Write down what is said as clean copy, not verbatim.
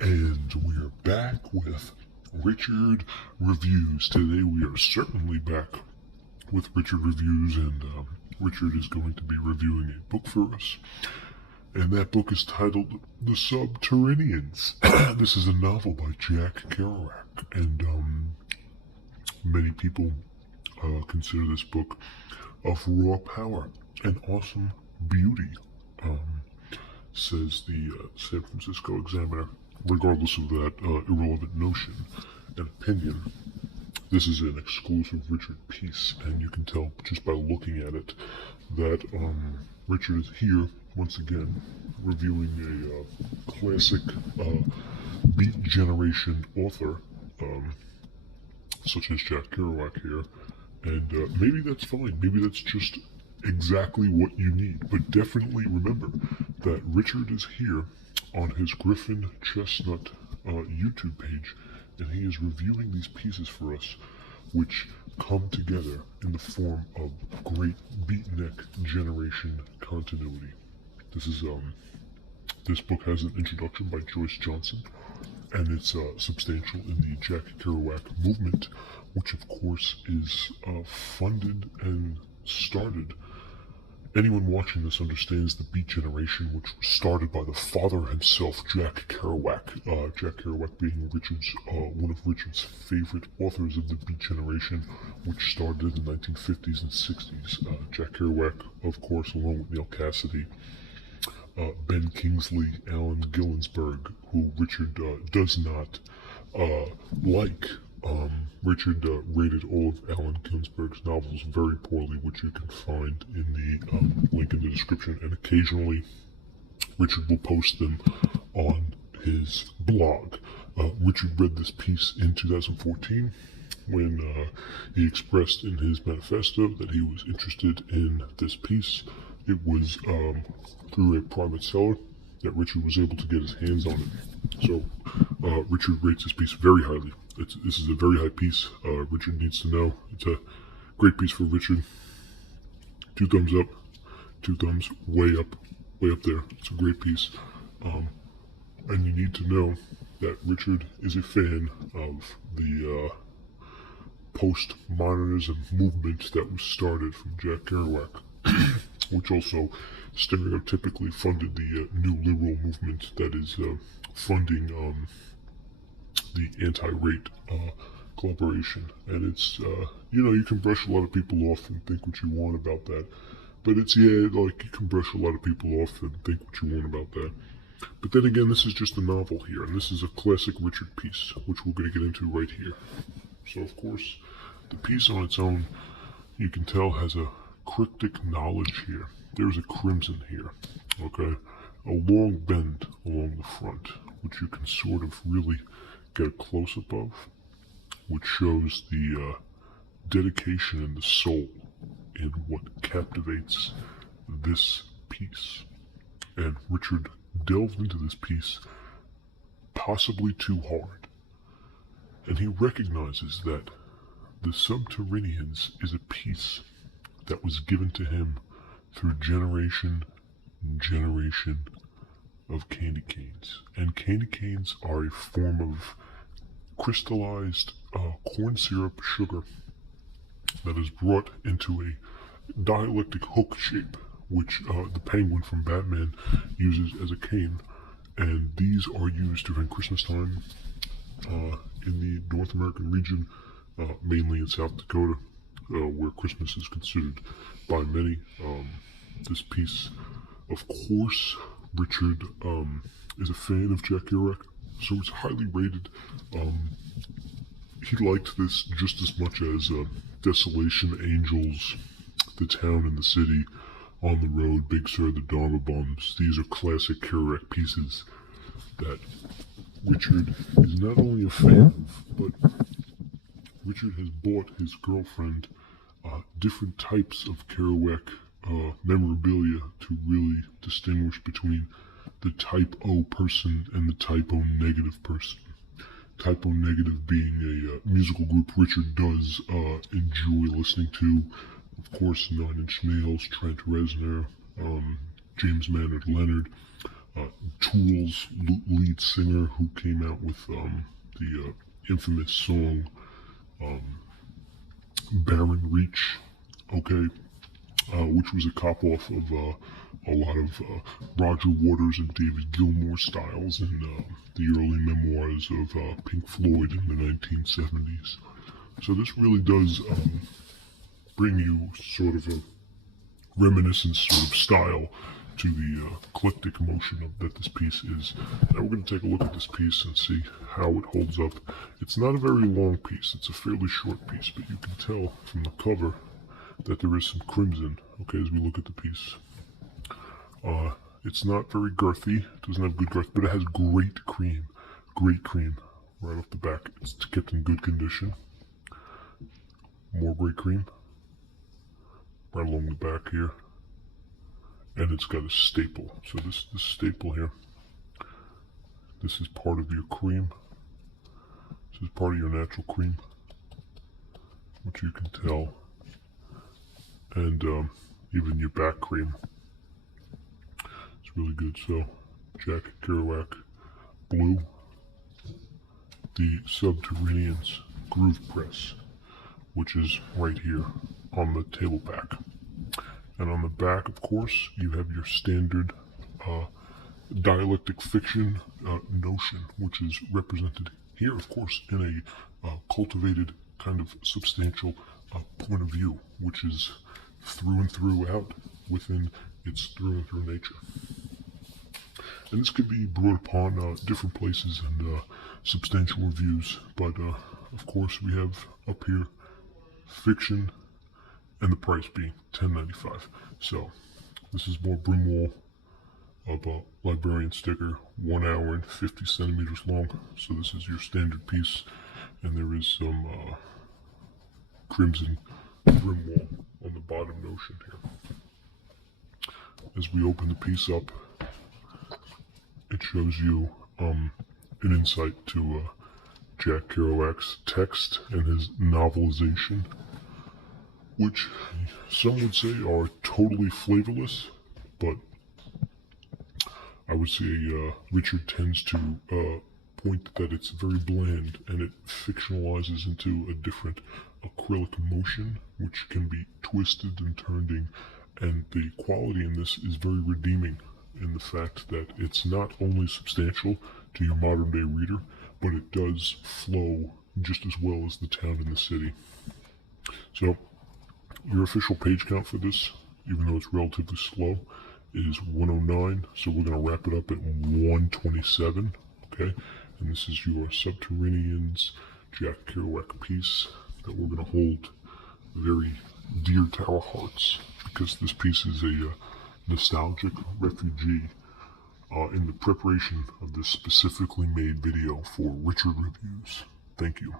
And we are back with Richard Reviews. Today we are certainly back with Richard Reviews, and Richard is going to be reviewing a book for us. And that book is titled The Subterraneans. This is a novel by Jack Kerouac, and many people consider this book of raw power and awesome beauty, says the San Francisco Examiner. Regardless of that irrelevant notion and opinion, this is an exclusive Richard piece, and you can tell just by looking at it that Richard is here once again reviewing a classic Beat Generation author, such as Jack Kerouac here, and maybe that's fine. Maybe that's just exactly what you need. But definitely remember that Richard is here on his Griffin Chestnut YouTube page, and he is reviewing these pieces for us, which come together in the form of great beatnik generation continuity. This book has an introduction by Joyce Johnson, and it's substantial in the Jack Kerouac movement, which of course is funded and started. Anyone watching this understands the Beat Generation, which was started by the father himself, Jack Kerouac. Jack Kerouac being one of Richard's favorite authors of the Beat Generation, which started in the 1950s and 60s. Jack Kerouac, of course, along with Neil Cassidy, Ben Kingsley, Allen Ginsberg, who Richard does not like. Richard rated all of Allen Ginsberg's novels very poorly, which you can find in the link in the description, and occasionally Richard will post them on his blog. Richard read this piece in 2014 when he expressed in his manifesto that he was interested in this piece. It was through a private seller that Richard was able to get his hands on it. So Richard rates this piece very highly. This is a very high piece. Richard needs to know. It's a great piece for Richard. 2 thumbs up, 2 thumbs way up there. It's a great piece. And you need to know that Richard is a fan of the postmodernism movement that was started from Jack Kerouac, which also stereotypically funded the new liberal movement that is funding the anti-rape collaboration. And it's, you can brush a lot of people off and think what you want about that. But it's, you can brush a lot of people off and think what you want about that. But then again, this is just a novel here, and this is a classic Richard piece, which we're going to get into right here. So, of course, the piece on its own, you can tell, has a cryptic knowledge here. There's a crimson here, okay? A long bend along the front, which you can sort of really get a close-up of, which shows the dedication and the soul in what captivates this piece. And Richard delved into this piece possibly too hard, and he recognizes that The Subterraneans is a piece that was given to him through generation and generation of candy canes. And candy canes are a form of crystallized corn syrup sugar that is brought into a dialectic hook shape, which the Penguin from Batman uses as a cane. And these are used during Christmas time in the North American region, mainly in South Dakota, where Christmas is considered by many. This piece, of course, Richard is a fan of Jack Kerouac, so it's highly rated. He liked this just as much as Desolation Angels, The Town and the City, On the Road, Big Sur, The Dharma Bums. These are classic Kerouac pieces that Richard is not only a fan of, but Richard has bought his girlfriend different types of Kerouac memorabilia to really distinguish between the type O person and the type O negative person. Type O negative being a musical group Richard does enjoy listening to. Of course, 9 Inch Nails, Trent Reznor, James Maynard Leonard, Tool's lead singer, who came out with the infamous song Barren Reach, okay, which was a cop-off of a lot of Roger Waters and David Gilmour styles in the early memoirs of Pink Floyd in the 1970s. So this really does bring you sort of a reminiscent sort of style to the eclectic motion that this piece is. Now we're going to take a look at this piece and see how it holds up. It's not a very long piece, it's a fairly short piece, but you can tell from the cover that there is some crimson, okay, as we look at the piece. It's not very girthy, it doesn't have good girth, but it has great cream right off the back. It's kept in good condition. More great cream right along the back here. And it's got a staple. So this staple here, this is part of your cream. This is part of your natural cream, which you can tell. And even your back cream. It's really good. So Jack Kerouac Blue, the Subterraneans Groove Press, which is right here on the table back. And on the back, of course, you have your standard dialectic fiction notion, which is represented here, of course, in a cultivated kind of substantial point of view, which is through and through out within its through and through nature. And this could be brought upon different places and substantial reviews, but of course we have up here fiction, and the price being $10.95. So this is more Brimwall of a librarian sticker, 1 hour and 50 centimeters long. So this is your standard piece, and there is some crimson Brimwall on the bottom notion here. As we open the piece up, it shows you an insight to Jack Kerouac's text and his novelization, which some would say are totally flavorless, but I would say Richard tends to point that it's very bland, and it fictionalizes into a different acrylic motion, which can be twisted and turning, and the quality in this is very redeeming in the fact that it's not only substantial to your modern day reader, but it does flow just as well as the town and the city. So your official page count for this, even though it's relatively slow, is 109. So we're going to wrap it up at 127. Okay, and this is your Subterraneans Jack Kerouac piece that we're going to hold very dear to our hearts, because this piece is a nostalgic refugee in the preparation of this specifically made video for Richard Reviews. Thank you.